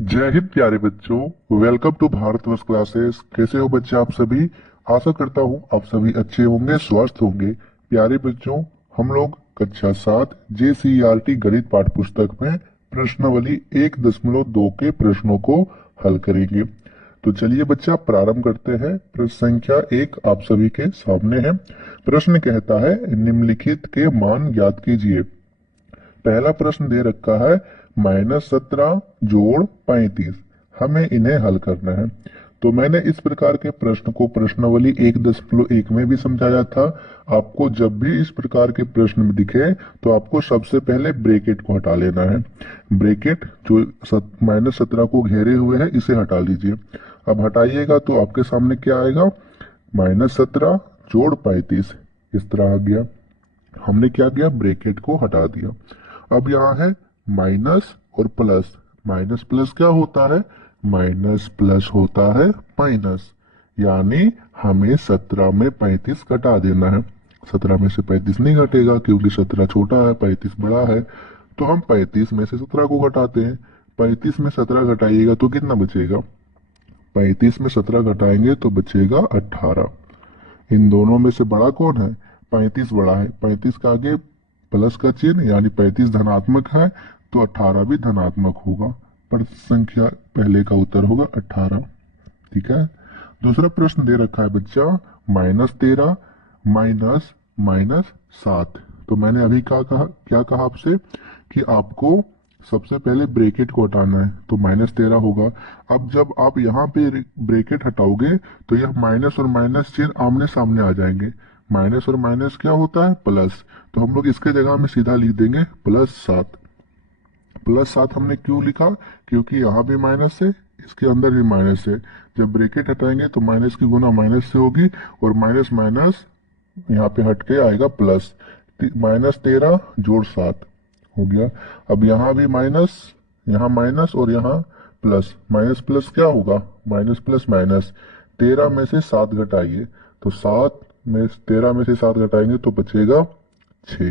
जय हिंद प्यारे बच्चों, वेलकम टू भारतवर्ष क्लासेस। कैसे हो बच्चे आप सभी। आशा करता हूँ आप सभी अच्छे होंगे, स्वस्थ होंगे। प्यारे बच्चों, हम लोग कक्षा 7 JCERT गणित पाठ पुस्तक में प्रश्नावली 1.2 के प्रश्नों को हल करेंगे। तो चलिए बच्चा प्रारंभ करते हैं। प्रश्न संख्या 1 आप सभी के सामने है। प्रश्न कहता है निम्नलिखित के मान ज्ञात कीजिए। पहला प्रश्न दे रखा है -17 जोड़ 35। हमें इन्हें हल करना है। तो मैंने इस प्रकार के प्रश्न को प्रश्नावली 1.1 में भी समझाया था। आपको जब भी इस प्रकार के प्रश्न में दिखे तो आपको सबसे पहले ब्रैकेट को हटा लेना है। ब्रैकेट जो -17 को घेरे हुए है इसे हटा लीजिए। अब हटाइएगा तो आपके सामने क्या आएगा, -17 जोड़ 35 इस तरह आ गया। हमने क्या किया, ब्रैकेट को हटा दिया। अब यहाँ है माइनस और प्लस। माइनस प्लस क्या होता है, माइनस प्लस होता है माइनस। यानी हमें 17 में 35 घटा देना है। 17 में से 35 नहीं घटेगा क्योंकि 17 छोटा है, 35 बड़ा है। तो हम 35 में से 17 को घटाते हैं। 35 में 17 घटाइएगा तो कितना बचेगा, 35 में 17 घटाएंगे तो बचेगा 18। इन दोनों में से बड़ा कौन है, 35 बड़ा है। 35 का आगे प्लस का चिन्ह यानी 35 धनात्मक है तो 18 भी धनात्मक होगा। प्रश्न संख्या पहले का उत्तर होगा 18। ठीक है। दूसरा प्रश्न दे रखा है बच्चा -13 माइनस माइनस 7। तो मैंने अभी क्या कहा आपसे कि आपको सबसे पहले ब्रैकेट को हटाना है तो -13 होगा। अब जब आप यहाँ पे ब्रैकेट हटाओगे तो यह माइनस और माइनस चिन्ह आमने सामने आ जाएंगे। माइनस और माइनस क्या होता है, प्लस। तो हम लोग इसके जगह में सीधा लिख देंगे +7। +7 हमने क्यों लिखा, क्योंकि यहाँ भी माइनस है, इसके अंदर भी माइनस है। जब ब्रैकेट हटाएंगे तो माइनस की गुना माइनस से होगी और माइनस माइनस यहाँ पे हट के आएगा प्लस। -13 जोड़ 7 हो गया। अब यहाँ भी माइनस, यहाँ माइनस और यहाँ प्लस। माइनस प्लस क्या होगा, माइनस प्लस माइनस। 13 में से 7 घटाइए तो 13 में से 7 घटाएंगे तो बचेगा 6।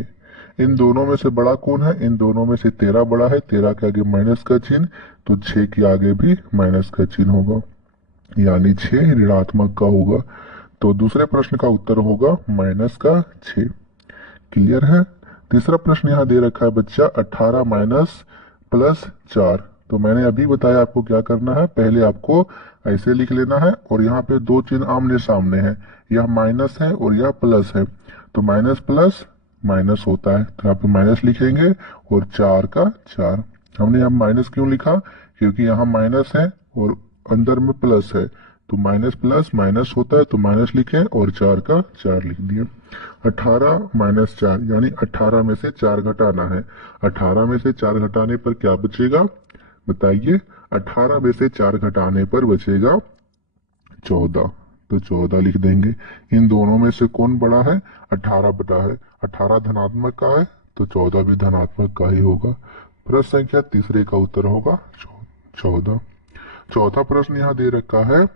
इन दोनों में से बड़ा कौन है, इन दोनों में से 13 बड़ा है। 13 के आगे माइनस का चिन्ह तो 6 के आगे भी माइनस का चिन्ह होगा, यानी 6 ऋणात्मक का होगा। तो दूसरे प्रश्न का उत्तर होगा -6। क्लियर है। तीसरा प्रश्न यहाँ दे रखा है बच्चा 18 माइनस प्लस 4। तो मैंने अभी बताया आपको क्या करना है, पहले आपको ऐसे लिख लेना है और यहाँ पे दो चिन्ह आमने सामने हैं, यह माइनस है और यह प्लस है। तो माइनस प्लस माइनस होता है तो यहाँ पे माइनस लिखेंगे और 4 का 4। हमने यहाँ माइनस क्यों लिखा, क्योंकि यहाँ माइनस है और अंदर में प्लस है तो माइनस प्लस माइनस होता है तो माइनस लिखे और 4 का 4 लिख दिए। 18 माइनस 4 यानी 18 में से 4 घटाना है। 18 में से 4 घटाने पर क्या बचेगा बताइए, 18 में से 4 घटाने पर बचेगा 14। तो 14 लिख देंगे। इन दोनों में से कौन बड़ा है, 18 बड़ा है। 18 धनात्मक का है तो 14 भी धनात्मक का ही होगा। प्रश्न संख्या तीसरे का उत्तर होगा 14। चौथा प्रश्न यहाँ दे रखा है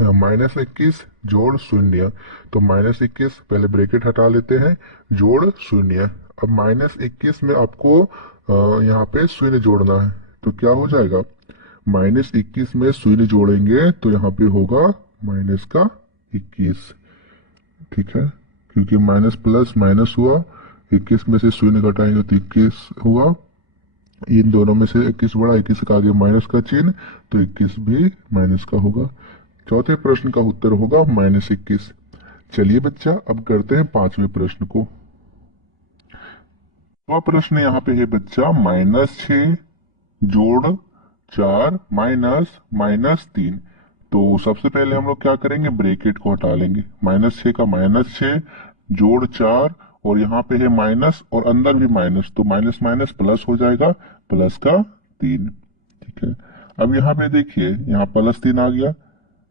-21 जोड़ 0। तो -21 पहले ब्रैकेट हटा लेते हैं, जोड़ 0। अब -21 में आपको यहाँ पे शून्य जोड़ना है तो क्या हो जाएगा, -21 में शून्य जोड़ेंगे तो यहाँ पे होगा -21। ठीक है, क्योंकि माइनस प्लस माइनस हुआ, 21 में से शून्य घटाएंगे तो 21 हुआ। इन दोनों में से 21 बड़ा, 21 का आगे माइनस का चिन्ह तो 21 भी माइनस का होगा। चौथे प्रश्न का उत्तर होगा -21। चलिए बच्चा अब करते हैं पांचवें प्रश्न को। वह प्रश्न यहाँ पे है बच्चा -6 जोड़ 4 माइनस -3। तो सबसे पहले हम लोग क्या करेंगे, ब्रैकेट को हटा लेंगे। -6 का -6 जोड़ 4 और यहाँ पे है माइनस और अंदर भी माइनस तो माइनस माइनस प्लस हो जाएगा, प्लस का 3। ठीक है। अब यहाँ पे देखिए, यहाँ +3 आ गया।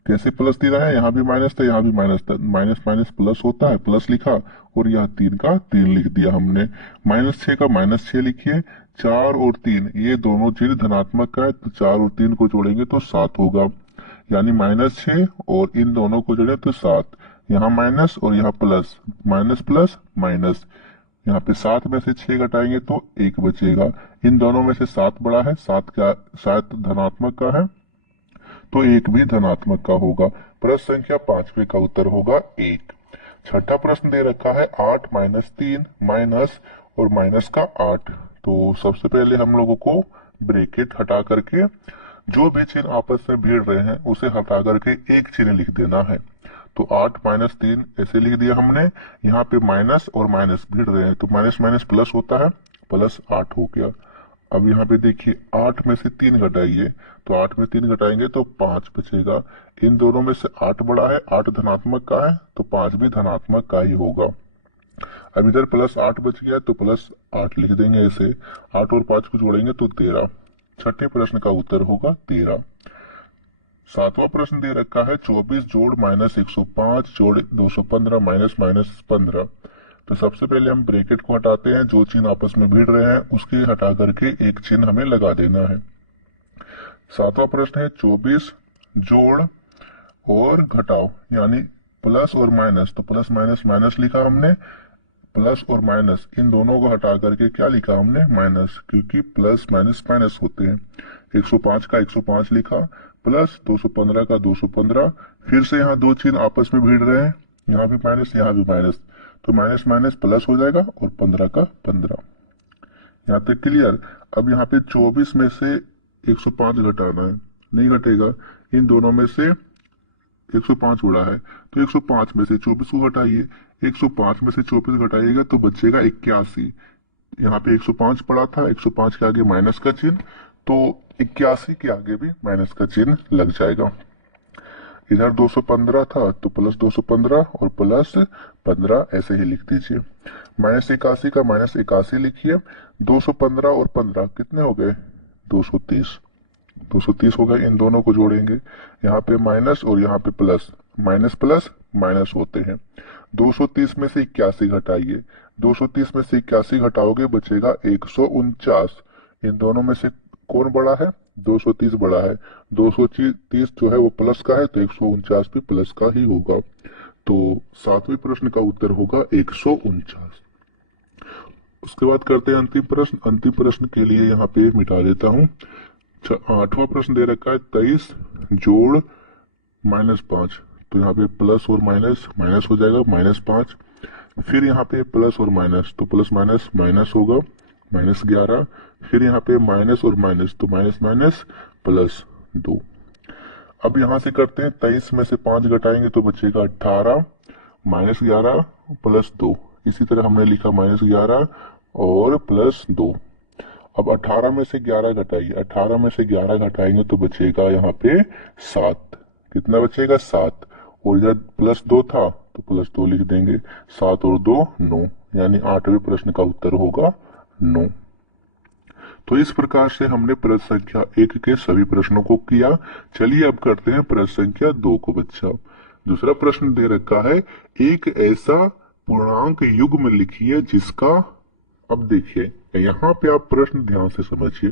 कैसे +3 आया, यहाँ भी माइनस था यहाँ भी माइनस था, माइनस माइनस प्लस होता है, प्लस लिखा और यह 3 का 3 लिख दिया हमने। -6 का -6 लिखिए। 4 और 3 ये दोनों चीज धनात्मक का है तो 4 और 3 को जोड़ेंगे तो 7 होगा, यानी -6 और इन दोनों को जोड़े तो 7। यहाँ माइनस और यहाँ प्लस, माइनस प्लस माइनस, यहाँ पे 7 में से 6 घटाएंगे तो 1 बचेगा। इन दोनों में से 7 बड़ा है, 7 धनात्मक का है तो 1 भी धनात्मक का होगा। प्रश्न संख्या 5वें का उत्तर होगा 1। छठा प्रश्न दे रखा है 8 माइनस 3 माइनस और माइनस का 8। तो सबसे पहले हम लोगों को ब्रैकेट हटा करके जो भी चिन्ह आपस में भिड़ रहे हैं उसे हटा करके एक चिन्ह लिख देना है। तो 8 माइनस 3 ऐसे लिख दिया हमने। यहाँ पे माइनस और माइनस भिड़ रहे हैं तो माइनस माइनस प्लस होता है, प्लस 8 हो गया। अब यहाँ पे देखिए 8 में से 3 घटाइए तो 8 में 3 घटाएंगे तो 5 बचेगा। इन दोनों में से 8 बड़ा है, 8 धनात्मक का है तो 5 भी धनात्मक का ही होगा। अब इधर प्लस 8 बच गया तो प्लस 8 लिख देंगे ऐसे। 8 और 5 को जोड़ेंगे तो 13। छठे प्रश्न का उत्तर होगा 13। सातवां प्रश्न दे रखा है 24 जोड़ माइनस 105 जोड़ 215 माइनस माइनस 15। तो सबसे पहले हम ब्रैकेट को हटाते हैं, जो चिन्ह आपस में भिड़ रहे हैं उसके हटा करके एक चिन्ह हमें लगा देना है। सातवां प्रश्न है 24 जोड़ और घटाओ यानी प्लस और माइनस। तो प्लस माइनस माइनस लिखा हमने, प्लस और माइनस इन दोनों को हटा करके क्या लिखा हमने, माइनस, क्योंकि प्लस माइनस माइनस होते हैं। 105 का 105 लिखा, प्लस 215 का 215। फिर से यहाँ दो चिन्ह आपस में भिड़ रहे हैं, यहाँ भी माइनस यहाँ भी माइनस, तो माइनस माइनस प्लस हो जाएगा और 15 का 15। यहाँ तक क्लियर। अब यहाँ पे 24 में से 105 घटाना है, नहीं घटेगा। इन दोनों में से 105 उड़ा है तो 105 में से 24 को घटाइए। 105 में से 24 घटाइएगा तो बचेगा 81। यहाँ पे 105 पड़ा था, 105 के आगे माइनस का चिन्ह, तो 81 के आगे भी माइनस का चिन्ह लग जाएगा। इधर 215 था तो प्लस 215 और प्लस 15 ऐसे ही लिख दीजिए। माइनस 81 का माइनस 81 लिखिए। 215 और 15 कितने हो गए, 230। 230 हो गए। इन दोनों को जोड़ेंगे, यहाँ पे माइनस और यहाँ पे प्लस, माइनस प्लस माइनस होते हैं। 230 में से 81 घटाइए। 230 में से 81 घटाओगे बचेगा 149। इन दोनों में से कौन बड़ा है, 230 बड़ा है। 230 जो है वो प्लस का है तो 149 भी प्लस का ही होगा। तो सातवें प्रश्न का उत्तर होगा 149। उसके बाद करते हैं अंतिम प्रश्न। अंतिम प्रश्न के लिए यहाँ पे मिटा देता हूँ। आठवां प्रश्न दे रखा है 23 जोड़ माइनस 5। तो यहाँ पे प्लस और माइनस माइनस हो जाएगा, माइनस 5। फिर यहाँ पे प्लस और माइनस, तो प्लस माइनस माइनस होगा, माइनस 11। फिर यहाँ पे माइनस और माइनस, तो माइनस माइनस प्लस 2। अब यहाँ से करते हैं 23 में से 5 घटाएंगे तो बचेगा 18 माइनस 11 प्लस 2। इसी तरह हमने लिखा माइनस 11 और प्लस 2। अब 18 में से 11 घटाइए। 18 में से 11 घटाएंगे तो बचेगा यहाँ पे 7। कितना बचेगा, 7। और इधर प्लस 2 था तो प्लस 2 लिख देंगे। 7 और 2 9, यानी 8वें प्रश्न का उत्तर होगा 9। तो इस प्रकार से हमने प्रश्न संख्या 1 के सभी प्रश्नों को किया। चलिए अब करते हैं प्रश्न संख्या 2 को। बच्चा दूसरा प्रश्न दे रखा है एक ऐसा पूर्णांक युग्म लिखिए जिसका, अब देखिए यहाँ पे आप प्रश्न ध्यान से समझिए।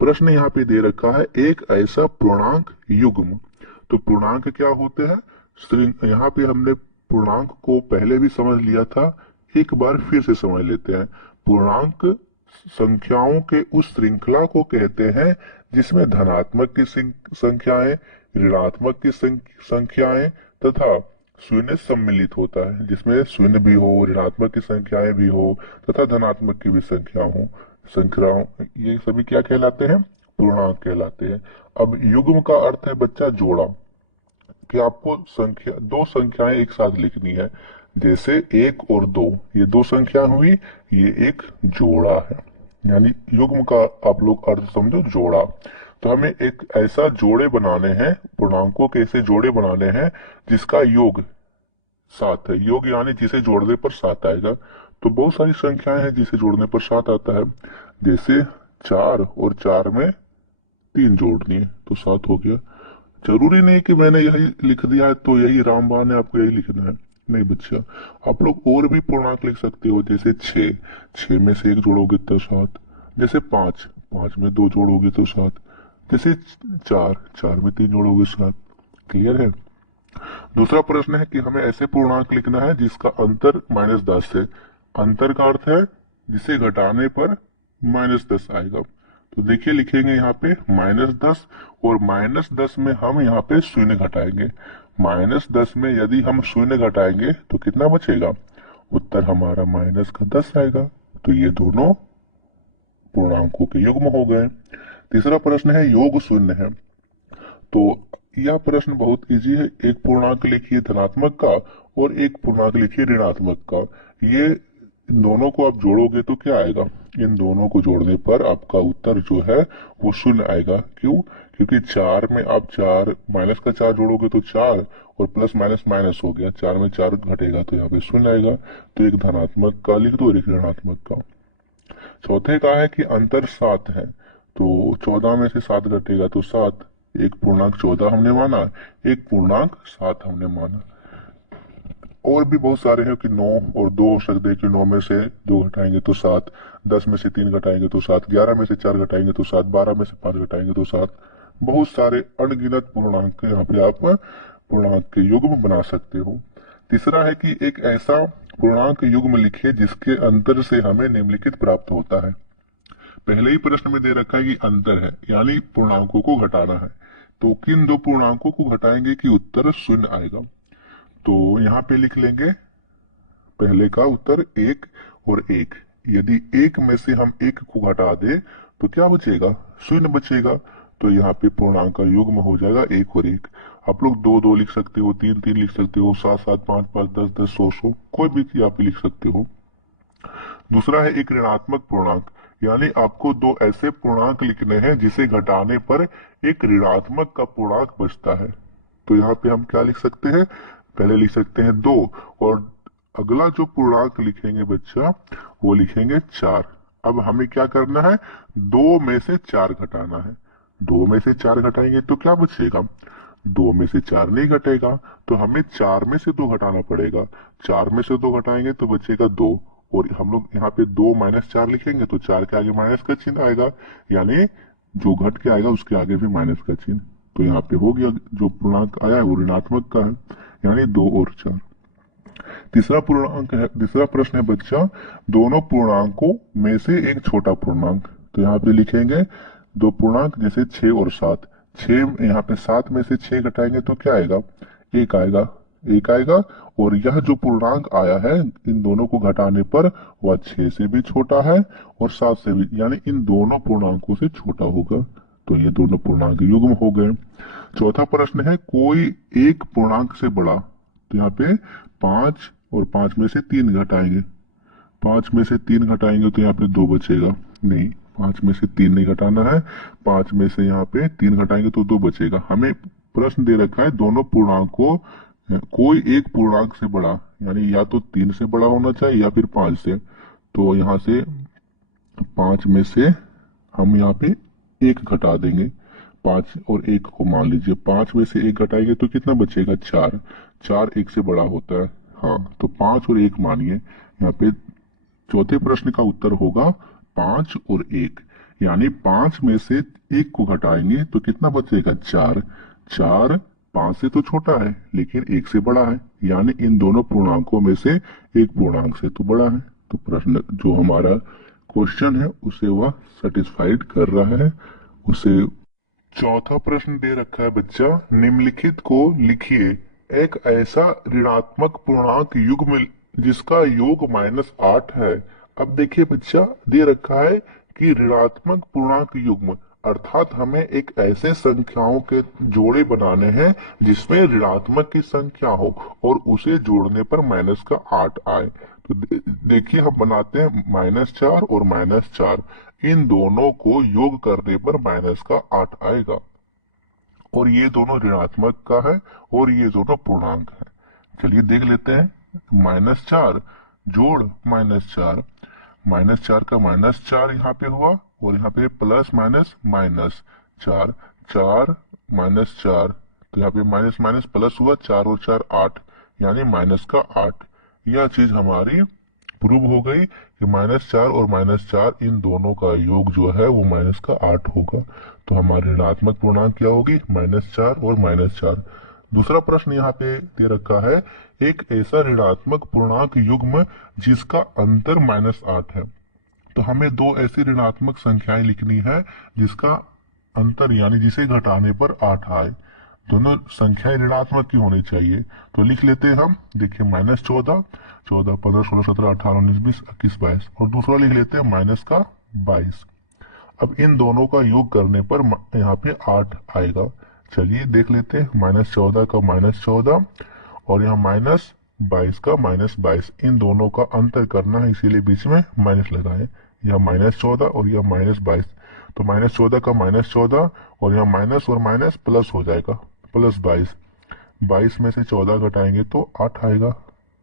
प्रश्न यहाँ पे दे रखा है एक ऐसा पूर्णांक युग्म। तो पूर्णांक क्या होते हैं, यहाँ पे हमने पूर्णांक को पहले भी समझ लिया था, एक बार फिर से समझ लेते हैं। पूर्णांक संख्याओं के उस श्रृंखला को कहते हैं जिसमें धनात्मक की संख्याएं, ऋणात्मक की संख्याएं तथा शून्य सम्मिलित होता है, जिसमें शून्य भी हो, ऋणात्मक की संख्याएं भी हो तथा धनात्मक की भी संख्या हो। संख्याओं ये सभी क्या कहलाते हैं, पूर्णांक कहलाते हैं। अब युग्म का अर्थ है बच्चा जोड़ा, कि आपको दो संख्याएं एक साथ लिखनी है। जैसे 1 और 2, ये दो संख्या हुई, ये एक जोड़ा है। यानी युग्म का आप लोग अर्थ समझो, जोड़ा। तो हमें एक ऐसा जोड़े बनाने हैं, पूर्णांकों के ऐसे जोड़े बनाने हैं जिसका योग 7 है। योग यानी जिसे जोड़ने पर 7 आएगा। तो बहुत सारी संख्याएं हैं जिसे जोड़ने पर 7 आता है। जैसे 4 और 4 में 3 जोड़नी है तो 7 हो गया। जरूरी नहीं कि मैंने यही लिख दिया है तो यही रामबाण है, आपको यही लिखना है, नहीं बच्चा। आप लोग और भी पूर्णांक लिख सकते हो। जैसे 6 में से 1 जोड़ोगे तो 7। जैसे 5 में 2 जोड़ोगे तो 7। जैसे 4 में 3 जोड़ोगे 7। क्लियर है। दूसरा प्रश्न है कि हमें ऐसे पूर्णांक लिखना है जिसका अंतर -10 है। अंतर का अर्थ है जिसे घटाने पर -10 आएगा। तो देखिए लिखेंगे यहाँ पे -10 और -10 में हम यहाँ पे शून्य घटाएंगे। -10 में यदि हम शून्य घटाएंगे तो कितना बचेगा? उत्तर हमारा -10 आएगा। तो ये दोनों पूर्णांकों के युग्म हो गए। तीसरा प्रश्न है योग शून्य है। तो यह प्रश्न बहुत इजी है। एक पूर्णांक लिखिए धनात्मक का और एक पूर्णांक लिखिए ऋणात्मक का। ये इन दोनों को आप जोड़ोगे तो क्या आएगा? इन दोनों को जोड़ने पर आपका उत्तर जो है वो शून्य आएगा। क्यों? क्योंकि 4 में आप 4 माइनस का 4 जोड़ोगे तो 4 और प्लस माइनस माइनस हो गया, 4 में 4 घटेगा तो यहाँ पे शून्य आएगा। तो एक धनात्मक का लिख दो और एक ऋणात्मक का। चौथे का है कि अंतर 7 है। तो 14 में से 7 घटेगा तो 7। एक पूर्णांक 14 हमने माना, एक पूर्णांक 7 हमने माना। और भी बहुत सारे हैं कि 9 और 2 हो सकते हैं कि 9 में से 2 घटाएंगे तो 7, 10 में से 3 घटाएंगे तो 7, 11 में से 4 घटाएंगे तो 7, 12 में से 5 घटाएंगे तो 7। बहुत सारे अनगिनत पूर्णांक यहाँ पे आप पूर्णांक के युग्म बना सकते हो। तीसरा है कि एक ऐसा पूर्णांक युग्म लिखिए जिसके अंतर से हमें निम्नलिखित प्राप्त होता है। पहले ही प्रश्न में दे रखा है कि अंतर है, यानी पूर्णांकों को घटाना है। तो किन दो पूर्णांकों को घटाएंगे कि उत्तर शून्य आएगा? तो यहाँ पे लिख लेंगे पहले का उत्तर 1 और 1। यदि 1 में से हम 1 को घटा दे तो क्या बचेगा? शून्य बचेगा। तो यहाँ पे पूर्णांक का युग्म हो जाएगा 1 और 1। आप लोग 2 2 लिख सकते हो, 3 3 लिख सकते हो, 7 7 5 5 10 10 100 100 कोई भी चीज आप लिख सकते हो। दूसरा है एक ऋणात्मक पूर्णांक, यानी आपको दो ऐसे पूर्णांक लिखने हैं जिसे घटाने पर एक ऋणात्मक का पूर्णांक बचता है। तो यहाँ पे हम क्या लिख सकते हैं? पहले लिख सकते हैं 2 और अगला जो पूर्णांक लिखेंगे बच्चा वो लिखेंगे 4। अब हमें क्या करना है? 2 में से 4 घटाना है। 2 में से 4 घटाएंगे तो क्या बचेगा? 2 में से 4 नहीं घटेगा तो हमें 4 में से 2 घटाना पड़ेगा। 4 में से 2 घटाएंगे तो बचेगा 2 और हम लोग यहाँ पे 2 माइनस 4 लिखेंगे तो 4 के आगे माइनस का चिन्ह आएगा, यानी जो घट के आएगा उसके आगे भी माइनस का चिन्ह। तो यहाँ पे हो गया, जो पूर्णांक आया है वो ऋणात्मक का है, यानी 2 और 4। तीसरा पूर्णांक है, तीसरा प्रश्न है बच्चा दोनों पूर्णांकों में से एक छोटा पूर्णांक। तो यहाँ पे लिखेंगे दो पूर्णांक जैसे 6 और 7। 6 यहाँ पे 7 में से 6 घटाएंगे तो क्या आएगा? 1 आएगा। 1 आएगा और यह जो पूर्णांक आया है इन दोनों को घटाने पर वह 6 से भी छोटा है और 7 से भी, यानी इन दोनों पूर्णांकों से छोटा होगा। तो ये दोनों पूर्णांक युग्म हो गए। चौथा प्रश्न है कोई एक पूर्णांक से बड़ा। तो यहाँ पे 5 और 5 में से 3 घटाएंगे। 5 में से 3 घटाएंगे तो यहाँ पे 2 बचेगा। नहीं, 5 में से 3 नहीं घटाना है। 5 में से यहाँ पे 3 घटाएंगे तो 2 बचेगा। हमें प्रश्न दे रखा है दोनों पूर्णांकों कोई एक पूर्णांक से बड़ा, यानी या तो 3 से बड़ा होना चाहिए या फिर 5 से। तो यहाँ से 5 में से हम यहाँ पे 1 घटा देंगे। 5 और 1 को मान लीजिए, 5 में से 1 घटाएंगे तो कितना बचेगा? 4। 4 1 से बड़ा होता है। हाँ, तो 5 और 1 मानिए। यहाँ पे चौथे प्रश्न का उत्तर होगा 5 और 1, यानी 5 में से 1 को घटाएंगे तो कितना बचेगा? 4। 4 5 से तो छोटा है लेकिन 1 से बड़ा है, यानी इन दोनों पूर्णांकों में से एक पूर्णांक से तो बड़ा है। तो प्रश्न जो हमारा क्वेश्चन है उसे वह सेटिस्फाइड कर रहा है उसे। चौथा प्रश्न दे रखा है बच्चा निम्नलिखित को लिखिए एक ऐसा ऋणात्मक पूर्णांक युग्म जिसका योग -8 है। अब देखिए बच्चा दे रखा है कि ऋणात्मक पूर्णांक युग्म, अर्थात हमें एक ऐसे संख्याओं के जोड़े बनाने हैं जिसमें ऋणात्मक की संख्या हो और उसे जोड़ने पर माइनस का 8 आए। तो देखिए हम बनाते हैं -4 और -4, इन दोनों को योग करने पर माइनस का 8 आएगा और ये दोनों ऋणात्मक का है और ये दोनों पूर्णांक है। चलिए देख लेते हैं। -4 जोड़ -4, -4 का -4 यहाँ पे हुआ और यहाँ पे प्लस माइनस माइनस 4, 4 -4, तो यहाँ पे माइनस माइनस प्लस हुआ, 4 और 4 8, यानी माइनस का 8। यह चीज हमारी प्रूव हो गई कि -4 और -4 इन दोनों का योग जो है वो माइनस का 8 होगा। तो हमारी ऋणात्मक पूर्णांक क्या होगी? -4 और -4। दूसरा प्रश्न यहाँ पे दे रखा है एक ऐसा ऋणात्मक पूर्णांक युग्म जिसका अंतर -8 है। तो हमें दो ऐसी ऋणात्मक संख्याएं लिखनी है जिसका अंतर यानी जिसे घटाने पर 8 आए। दोनों संख्याएं ऋणात्मक की होनी चाहिए। तो लिख लेते हैं हम, देखिए -14, 14, 15, 16, 17, 18, 19, 20, 21, 22, और दूसरा लिख लेते हैं माइनस का 22। अब इन दोनों का योग करने पर यहाँ पे 8 आएगा। चलिए देख लेते हैं, -14 का -14 और यहाँ -22 का -22, इन दोनों का अंतर करना है, इसीलिए बीच में माइनस लगाए। यह -14 और यह -22, तो -14 का -14 और यहाँ माइनस और माइनस प्लस हो जाएगा, +22। 22 में से 14 घटाएंगे तो 8 आएगा।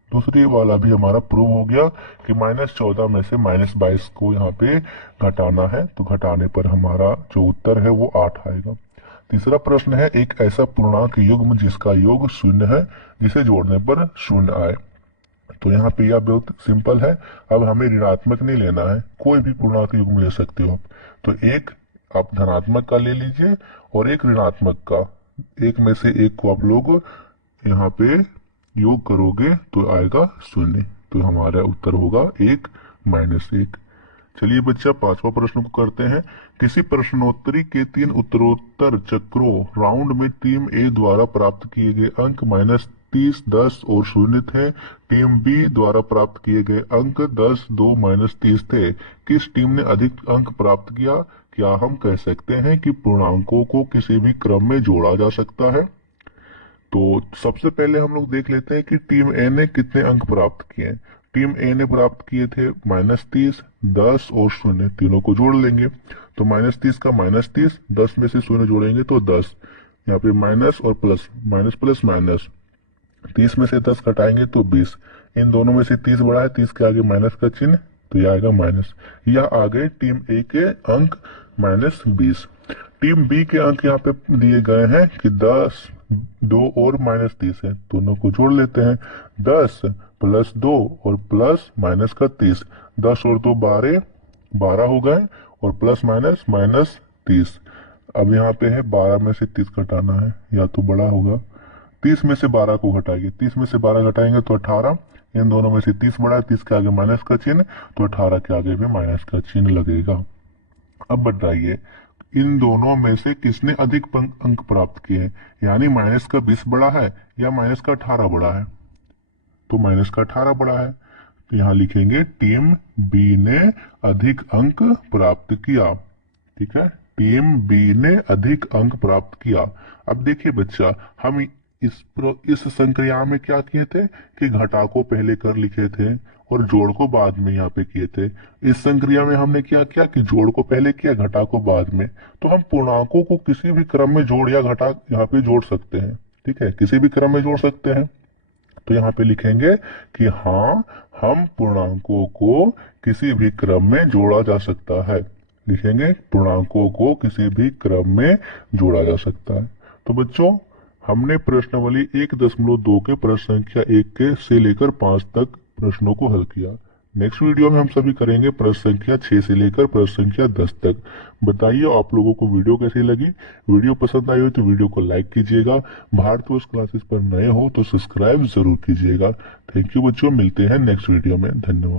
दूसरी वाला भी हमारा प्रूव हो गया कि -14 में से -22 को यहाँ पे घटाना है, तो घटाने पर हमारा जो उत्तर है वो 8 आएगा। तीसरा प्रश्न है, एक ऐसा पूर्णांक युग्म जिसका योग 0 है, जिसे जोड़ने पर 0 आए। तो यहाँ पे यह बहुत सिंपल है। अब हमें ऋणात्मक नहीं लेना है, कोई भी पूर्णांक युग्म ले सकते हो आप। तो एक आप धनात्मक का ले लीजिए और एक ऋणात्मक का, एक में से एक को आप लोग यहाँ पे योग करोगे तो आएगा 0। तो हमारा उत्तर होगा 1 -1। चलिए बच्चा, पांचवा प्रश्न को करते हैं। किसी प्रश्नोत्तरी के 3 उत्तरोत्तर चक्रों राउंड में टीम ए द्वारा प्राप्त किए गए अंक -30, 10 और 0 थे। टीम बी द्वारा प्राप्त किए गए अंक 10, 2, -30 थे। किस टीम ने अधिक अंक प्राप्त किया? क्या हम कह सकते हैं कि पूर्णांकों को किसी भी क्रम में जोड़ा जा सकता है? तो सबसे पहले हम लोग देख लेते हैं कि टीम ए ने कितने अंक प्राप्त किए। टीम ए ने प्राप्त किए थे -30, 10 और 0, तीनों को जोड़ लेंगे। तो -30 का -30, 10 में से 0 जोड़ेंगे तो 10, यहाँ पे माइनस और प्लस, माइनस प्लस माइनस, 30 में से 10 घटाएंगे तो 20। इन दोनों में से 30 बड़ा है, 30 के आगे माइनस का चिन्ह, तो यह आएगा माइनस। यह आ गए टीम ए के अंक -20। टीम बी के अंक यहाँ पे दिए गए हैं कि 10, 2 और -30 है, दोनों को जोड़ लेते हैं। 10 + 2 और प्लस माइनस का 30, 10 और 2 12, 12 हो गए, और प्लस माइनस माइनस 30। अब यहाँ पे है 12 में से 30 घटाना है, या तो बड़ा होगा, 30 में से 12 को घटाएंगे, 30 में से 12 घटाएंगे तो 18। इन दोनों में से 30 बड़ा है, 30 के आगे माइनस का चिन्ह, तो 18 के आगे भी माइनस का चिन्ह लगेगा। अब बताइए इन दोनों में से किसने अधिक अंक प्राप्त किए हैं, यानी माइनस का 20 बड़ा है या माइनस का 18 बड़ा है? तो माइनस का 18 बड़ा है, तो यहाँ लिखेंगे टीम बी ने अधिक अंक प्राप्त किया। ठीक है, टीम बी ने अधिक अंक प्राप्त किया। अब देखिए बच्चा, हम इस संक्रिया में क्या किए थे कि घटा को पहले कर लिखे थे और जोड़ को बाद में यहाँ पे किए थे। इस संक्रिया में हमने क्या किया कि जोड़ को पहले किया, घटा को बाद में। तो हम पूर्णांकों को किसी भी क्रम में जोड़ या घटा यहाँ पे जोड़ सकते हैं। ठीक है, किसी भी क्रम में जोड़ सकते हैं। तो यहाँ पे लिखेंगे कि हाँ, हम पूर्णांकों को किसी भी क्रम में जोड़ा जा सकता है। लिखेंगे पूर्णांकों को किसी भी क्रम में जोड़ा जा सकता है। तो बच्चों, हमने प्रश्नावली 1.2 के प्रश्न संख्या 1 के से लेकर 5 तक प्रश्नों को हल किया। नेक्स्ट वीडियो में हम सभी करेंगे प्रश्न संख्या 6 से लेकर प्रश्न संख्या 10 तक। बताइए आप लोगों को वीडियो कैसी लगी। वीडियो पसंद आई हो तो वीडियो को लाइक कीजिएगा। भारतवर्ष क्लासेस पर नए हो तो सब्सक्राइब जरूर कीजिएगा। थैंक यू बच्चों, मिलते हैं नेक्स्ट वीडियो में। धन्यवाद।